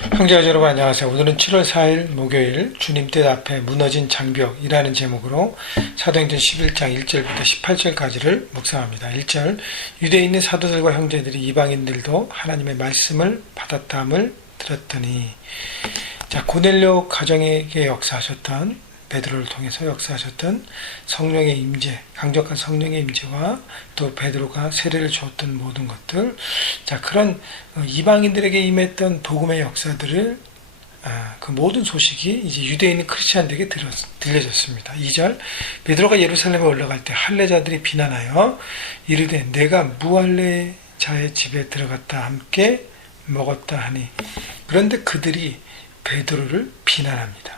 형제자 여러분 안녕하세요. 오늘은 7월 4일 목요일 주님 뜻 앞에 무너진 장벽이라는 제목으로 사도행전 11장 1절부터 18절까지를 묵상합니다. 1절 유대에 있는 사도들과 형제들이 이방인들도 하나님의 말씀을 받았다함을 들었더니 고넬료 가정에게 역사하셨던 베드로를 통해서 역사하셨던 성령의 임재, 강력한 성령의 임재와 또 베드로가 세례를 주었던 모든 것들, 그런 이방인들에게 임했던 복음의 역사들을 그 모든 소식이 이제 유대에 있는 크리스찬들에게 들려졌습니다. 2절 베드로가 예루살렘에 올라갈 때 할례자들이 비난하여 이르되 내가 무할례자의 집에 들어갔다 함께 먹었다 하니, 그런데 그들이 베드로를 비난합니다.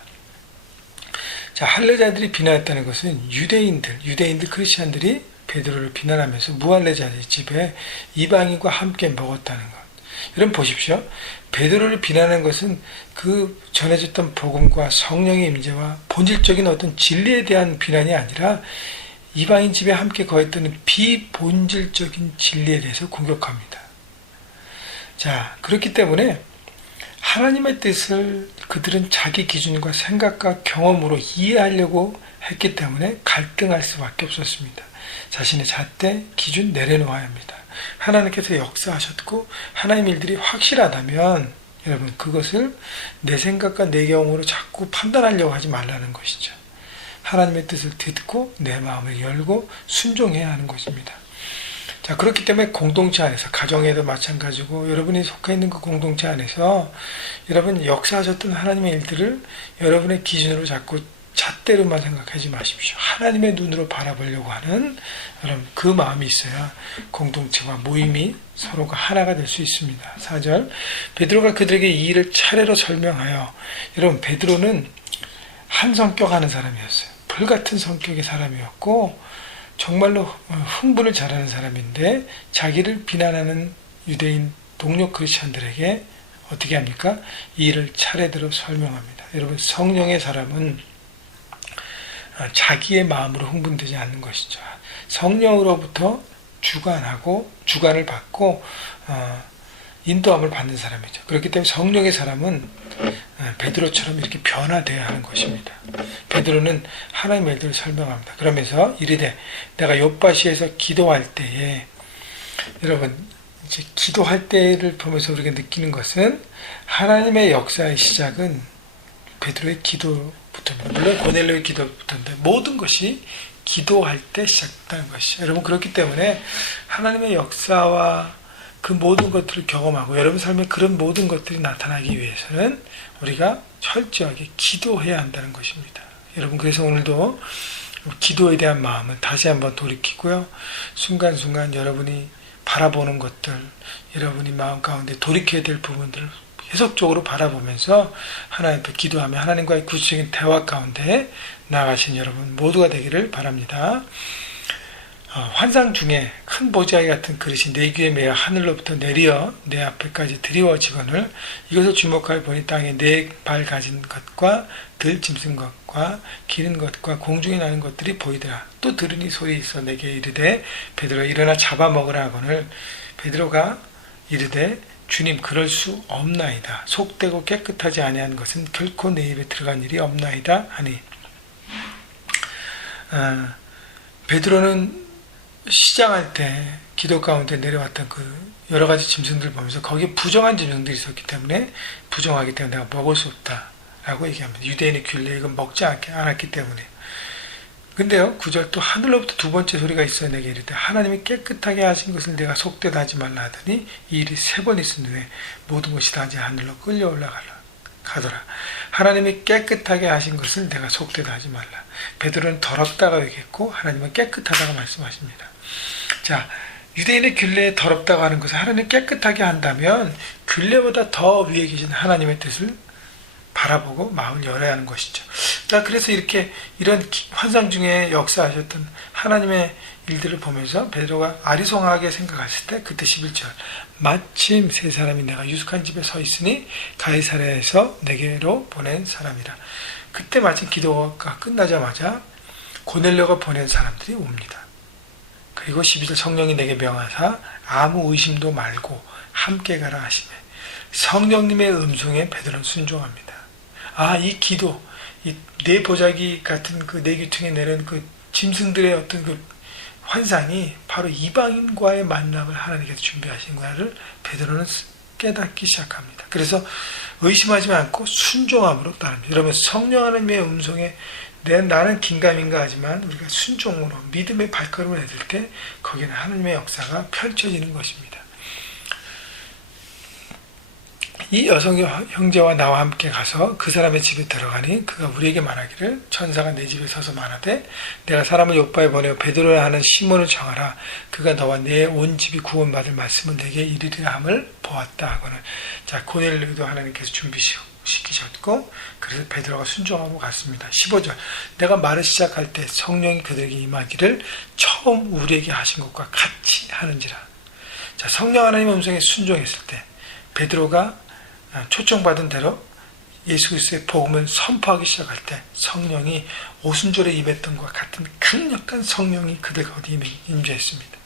할례자들이 비난했다는 것은 유대인들 크리스찬들이 베드로를 비난하면서 무할례자의 집에 이방인과 함께 먹었다는 것. 여러분 보십시오. 베드로를 비난하는 것은 그 전해졌던 복음과 성령의 임재와 본질적인 어떤 진리에 대한 비난이 아니라 이방인 집에 함께 거했던 비본질적인 진리에 대해서 공격합니다. 그렇기 때문에 하나님의 뜻을 그들은 자기 기준과 생각과 경험으로 이해하려고 했기 때문에 갈등할 수밖에 없었습니다. 자신의 잣대 기준 내려놓아야 합니다. 하나님께서 역사하셨고 하나님의 일들이 확실하다면 여러분 그것을 내 생각과 내 경험으로 자꾸 판단하려고 하지 말라는 것이죠. 하나님의 뜻을 듣고 내 마음을 열고 순종해야 하는 것입니다. 그렇기 때문에 공동체 안에서, 가정에도 마찬가지고 여러분이 속해 있는 그 공동체 안에서 여러분 역사하셨던 하나님의 일들을 여러분의 기준으로 자꾸 잣대로만 생각하지 마십시오. 하나님의 눈으로 바라보려고 하는 여러분 그 마음이 있어야 공동체와 모임이 서로가 하나가 될 수 있습니다. 4절 베드로가 그들에게 이 일을 차례로 설명하여, 여러분 베드로는 한 성격 하는 사람이었어요. 불같은 성격의 사람이었고 정말로 흥분을 잘하는 사람인데 자기를 비난하는 유대인 동료 크리스찬들에게 어떻게 합니까? 이 일을 차례대로 설명합니다. 여러분 성령의 사람은 자기의 마음으로 흥분되지 않는 것이죠. 성령으로부터 주관을 받고 인도함을 받는 사람이죠. 그렇기 때문에 성령의 사람은 베드로처럼 이렇게 변화되어야 하는 것입니다. 베드로는 하나님의 일들을 설명합니다. 그러면서 이르되 내가 욥바시에서 기도할 때에, 여러분 이제 기도할 때를 보면서 우리가 느끼는 것은 하나님의 역사의 시작은 베드로의 기도부터입니다. 물론 고넬료의 기도부터인데 모든 것이 기도할 때 시작된다는 것이죠. 여러분 그렇기 때문에 하나님의 역사와 그 모든 것들을 경험하고 여러분 삶에 그런 모든 것들이 나타나기 위해서는 우리가 철저하게 기도해야 한다는 것입니다. 여러분 그래서 오늘도 기도에 대한 마음은 다시 한번 돌이키고요. 순간순간 여러분이 바라보는 것들, 여러분이 마음 가운데 돌이켜야 될 부분들을 계속적으로 바라보면서 하나님께 기도하며 하나님과의 구체적인 대화 가운데 나아가신 여러분 모두가 되기를 바랍니다. 환상 중에 큰 보자기 같은 그릇이 내 귀에 매어 하늘로부터 내려 내 앞에까지 드리워지거늘 이것을 주목하여 보니 땅에 네 발 가진 것과 들 짐승 것과 기른 것과 공중에 나는 것들이 보이더라. 또 들으니 소리 있어 내게 이르되 베드로가 일어나 잡아먹으라 하거늘 베드로가 이르되 주님 그럴 수 없나이다. 속되고 깨끗하지 아니한 것은 결코 내 입에 들어간 일이 없나이다 하니, 베드로는 시장할 때 기도 가운데 내려왔던 그 여러 가지 짐승들 보면서 거기에 부정한 짐승들이 있었기 때문에 부정하기 때문에 내가 먹을 수 없다라고 얘기합니다. 유대인의 균례 이건 먹지 않았기 때문에. 근데요 9절 또 하늘로부터 두 번째 소리가 있어 내게 이르되 하나님이 깨끗하게 하신 것을 내가 속되다 하지 말라 하더니 이 일이 3번 있은 후에 모든 것이 다 이제 하늘로 끌려 올라가더라. 하나님이 깨끗하게 하신 것을 내가 속되다 하지 말라. 베드로는 더럽다고 얘기했고 하나님은 깨끗하다고 말씀하십니다. 유대인의 균례에 더럽다고 하는 것을 하나님이 깨끗하게 한다면 균례보다 더 위에 계신 하나님의 뜻을 바라보고 마음을 열어야 하는 것이죠. 그래서 이런 환상 중에 역사하셨던 하나님의 일들을 보면서 베드로가 아리송하게 생각했을 때 그때 11절 마침 세 사람이 내가 유숙한 집에 서 있으니 가이사랴에서 내게로 보낸 사람이라. 그때 마침 기도가 끝나자마자 고넬료가 보낸 사람들이 옵니다. 그리고 12절 성령이 내게 명하사 아무 의심도 말고 함께 가라 하시매 성령님의 음성에 베드로는 순종합니다. 이 기도, 이 네 보자기 같은 그 네 귀퉁이에 내린 그 짐승들의 어떤 그 환상이 바로 이방인과의 만남을 하나님께서 준비하신 거를 베드로는 깨닫기 시작합니다. 그래서 의심하지 않고 순종함으로 따릅니다. 여러분, 성령 하나님의 음성에 나는 긴가민가 하지만 우리가 순종으로 믿음의 발걸음을 내딜 때 거기는 하나님의 역사가 펼쳐지는 것입니다. 이 여성 형제와 나와 함께 가서 그 사람의 집에 들어가니 그가 우리에게 말하기를 천사가 내 집에 서서 말하되 내가 사람을 요바에 보내어 베드로라 하는 시몬을 정하라. 그가 너와 내 온 집이 구원받을 말씀을 내게 이르리라 함을 보았다 하고는, 자, 고넬료도 하나님께서 준비시키셨고 그래서 베드로가 순종하고 갔습니다. 15절, 내가 말을 시작할 때 성령이 그들에게 임하기를 처음 우리에게 하신 것과 같이 하는지라. 자, 성령 하나님의 음성에 순종했을 때 베드로가 초청받은 대로 예수 그리스도의 복음을 선포하기 시작할 때 성령이 오순절에 임했던 것과 같은 강력한 성령이 그들 어디에 임재했습니다.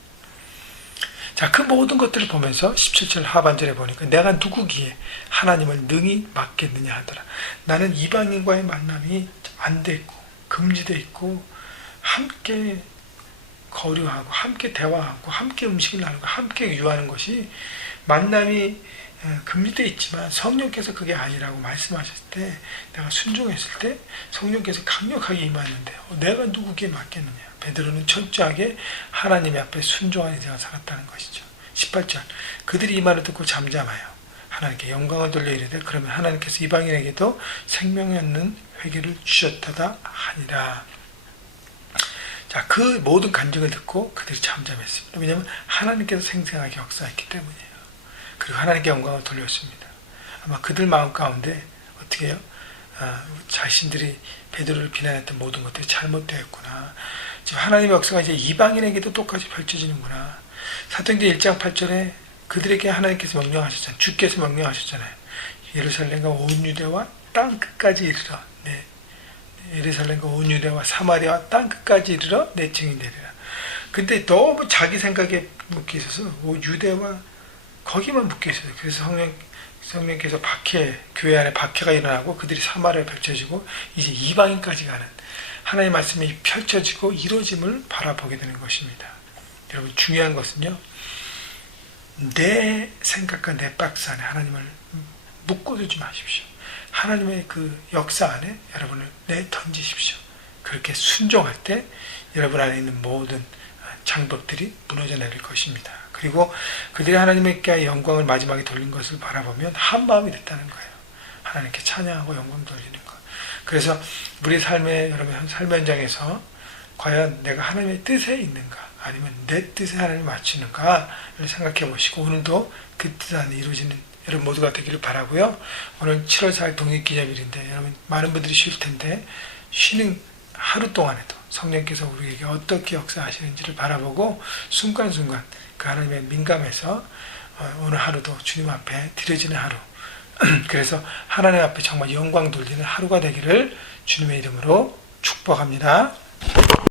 자, 그 모든 것들을 보면서 17절 하반절에 보니까 내가 누구기에 하나님을 능히 맡겠느냐 하더라. 나는 이방인과의 만남이 안 돼 있고 금지되어 있고 함께 거류하고 함께 대화하고 함께 음식을 나누고 함께 유하는 것이 만남이 금지되어 있지만 성령께서 그게 아니라고 말씀하셨을 때 내가 순종했을 때 성령께서 강력하게 임하는데 내가 누구에게 맡겠느냐. 베드로는 철저하게 하나님 앞에 순종한 인생을 살았다는 것이죠. 18절, 그들이 이 말을 듣고 잠잠하여 하나님께 영광을 돌려 이르되 그러면 하나님께서 이방인에게도 생명이 없는 회개를 주셨다다 하니라. 자, 그 모든 간증을 듣고 그들이 잠잠했습니다. 왜냐하면 하나님께서 생생하게 역사했기 때문이에요. 그리고 하나님께 영광을 돌렸습니다. 아마 그들 마음 가운데 어떻게 해요? 자신들이 베드로를 비난했던 모든 것들이 잘못되었구나. 지금 하나님의 역사가 이제 이방인에게도 똑같이 펼쳐지는구나. 사도행전 1장 8절에 그들에게 하나님께서 명령하셨잖아요. 주께서 명령하셨잖아요. 예루살렘과 온 유대와 땅 끝까지 이르러, 예루살렘과 온 유대와 사마리아와 땅 끝까지 이르러 내 증인 되리라. 근데 너무 자기 생각에 묶여 있어서 유대와 거기만 묶여 있어요. 그래서 성령께서 교회 안에 박해가 일어나고 그들이 사마리아에 펼쳐지고 이제 이방인까지 가는 하나님의 말씀이 펼쳐지고 이루어짐을 바라보게 되는 것입니다. 여러분, 중요한 것은요, 내 생각과 내 박스 안에 하나님을 묶어두지 마십시오. 하나님의 그 역사 안에 여러분을 내던지십시오. 그렇게 순종할 때 여러분 안에 있는 모든 장벽들이 무너져 내릴 것입니다. 그리고 그들이 하나님께 영광을 마지막에 돌린 것을 바라보면 한 마음이 됐다는 거예요. 하나님께 찬양하고 영광 돌리는 것. 그래서 우리 여러분 삶의 현장에서 과연 내가 하나님의 뜻에 있는가 아니면 내 뜻에 하나님을 맞추는가를 생각해 보시고 오늘도 그 뜻 안에 이루어지는 여러분 모두가 되기를 바라고요. 오늘 7월 4일 독립기념일인데 여러분 많은 분들이 쉴 텐데 쉬는 하루 동안에도 성령께서 우리에게 어떻게 역사하시는지를 바라보고 순간순간 그 하나님의 민감해서 오늘 하루도 주님 앞에 드려지는 하루 그래서 하나님 앞에 정말 영광 돌리는 하루가 되기를 주님의 이름으로 축복합니다.